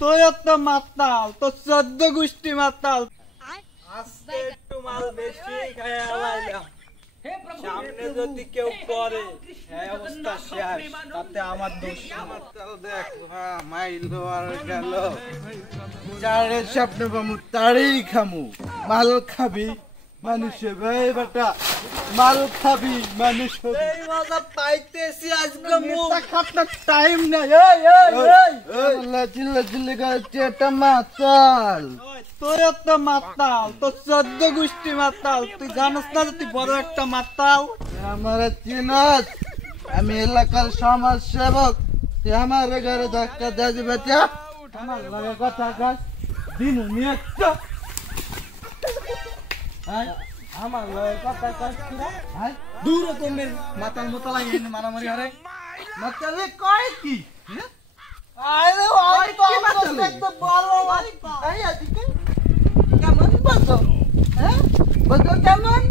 তোর তো মাতাল, তোর 14 গোষ্ঠী মাতাল। আজকে একটু মাল বেশি খাইয়া লাইলাম, সামনে যদি কেউ করে এই অবস্থা শেষ, তাতে আমার দোষ। আমার তাল দেখ মাইলো আর গেল চারে স্বপ্ন পামু তাড়েই খামু। মাল খাবি মানুষে ভাই বেটা, মাল খাবি মানুষ এই মজা পাইতেছি আজকে, মুখ খাপটা টাইম নাই। এই এই এই চিল্লা চিল্লি করছে এটা মাতাল। তোর তো মাতাল, তোর 14 গোষ্ঠী মাতাল। তুই জানিস না যে তুই বড় একটা মাতাল? আমার চিনাস, আমি এলাকার সমাজ সেবক। তুই আমার ঘরে ধাক্কা দিয়ে বেটা, আমার লাগে কথা কাজ দিন নিয়ে আমার লাগে কথা কাজ দূর তুমি মাতাল মাতাল মারামারি হারে। মাতালে কয় কি? আরে ওই তো একদম বড় এই আদিকে কেমন বসো? বসো কেমন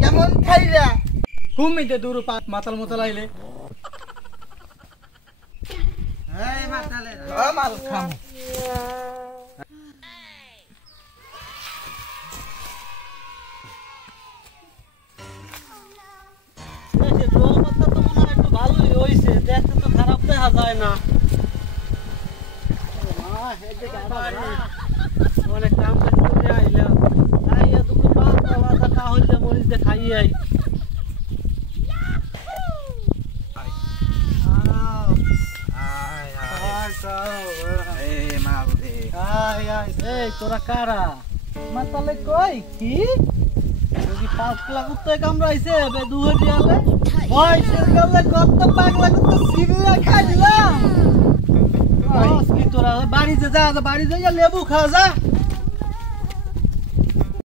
কেমন খাইরা ঘুমিতে দূর মাতাল মাতাল আইলে। এই মাতালে মাল খাম। ভালোই হয়েছে, দেখতে তো খারাপ দেখা যায় না। অনেক কাম কাজ করে আইলাম, খাইয়া দুটো পাতা বাতা কাহল দিয়ে মরিচ দিয়ে খাইয়ে আই। এই তোরা কারা? মাতালে কই কি? যদি 5 লাখ উত্তর কামড়াইছে বেদুহে দিয়ালে বয়সের গেলে কত পাগলা কত সিরিয়া খাইলাম। কি তোরা বাড়িতে যা, বাড়ি যাইয়া লেবু খা যা।